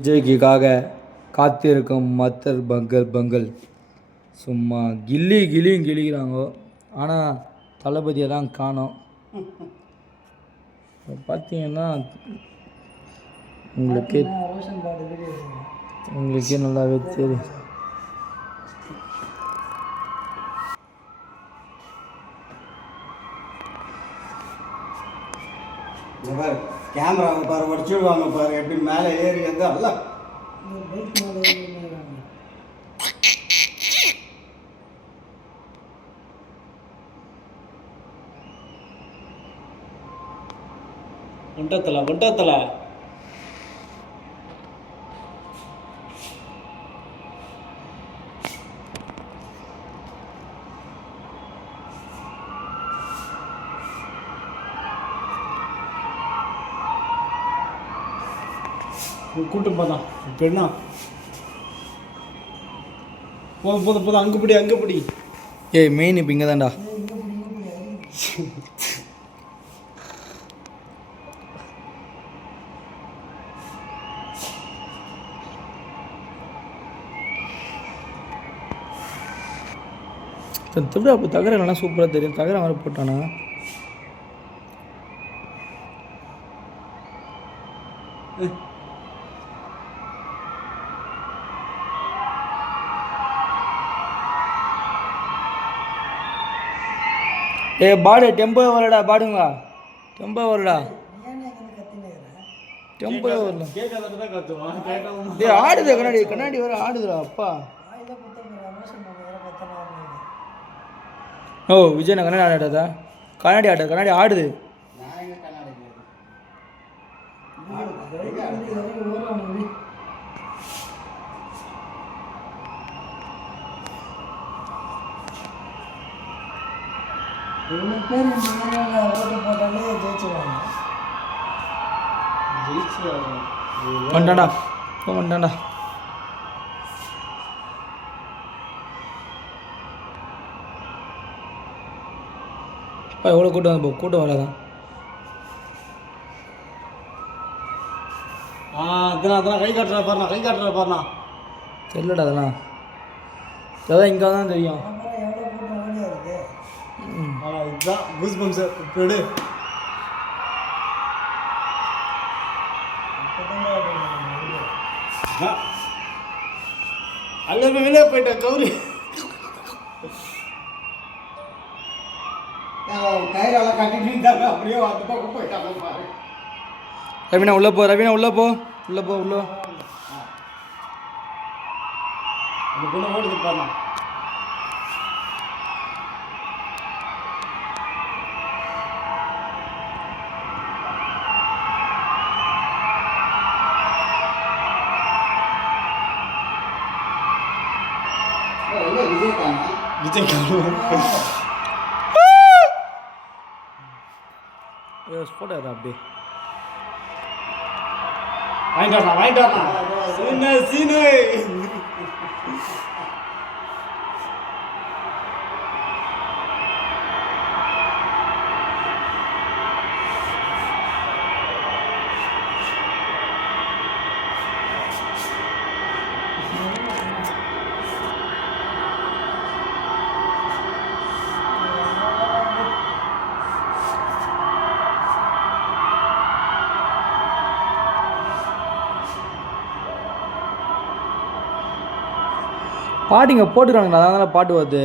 விஜய்க்காக காத்திருக்கும் மத்தர் பங்கல் சும்மா கிளியும் கிளிக்கிறாங்க. ஆனால் தளபதியை தான் காணோம். பார்த்தீங்கன்னா உங்களுக்கே நல்லாவே தெரியும். கேமராவை பாரு, உடச்சுடுவாங்க பாரு, எப்படி மேலே ஏறி வந்து அல்ல ஒட்டத்தில் கூட்டம் போதான் இப்போ என்ன போதும் அங்கே பிடி. ஏய் மெயின் இப்போ இங்கே தான்டா. எப்படி அப்போ தகர நல்லா சூப்பராக தெரியும். தகர வர போட்டானா ஏ பாடு டெம்போ வரடா, பாடுங்களா டெம்போ வரடா, டெம்போ வரல. ஏ ஆடுது கண்ணாடி வர ஆடுதுடா அப்பா. ஓ விஜய் நான் கண்ணாடி ஆடாதா? கண்ணாடி ஆடுது. இவ்வளோ பேர் ஓட்டு போட்டாலே ஜெயிச்சுவாங்க. வந்துட்டான்டா வந்துட்டான்டா. அப்பா எவ்வளோ கூட்டம் வந்து கூட்டம் வராதான். அதெல்லாம் கை காட்டுறா பாருண்ணா தெரியலடா அதெல்லாம் இங்கே தான் தெரியும். இதுதான் கூஸ் பம்ப்ஸ் போடு. அங்கே வெளியே போயிட்டேன் கவுரு கயிறால கட்டிட்டு இருந்தாங்க, அப்படியே அந்த பக்கம் போயிட்டாங்க பாரு. ரவீனா உள்ளே போ உள்ள அந்த பொண்ணு ஓடுது பாருண்ணா. விஜய் போட்டோ அப்படி வாங்கிட்டு சீனு பாட்டிங்க போட்டுக்கிறாங்களா? அதனால பாட்டு வருது.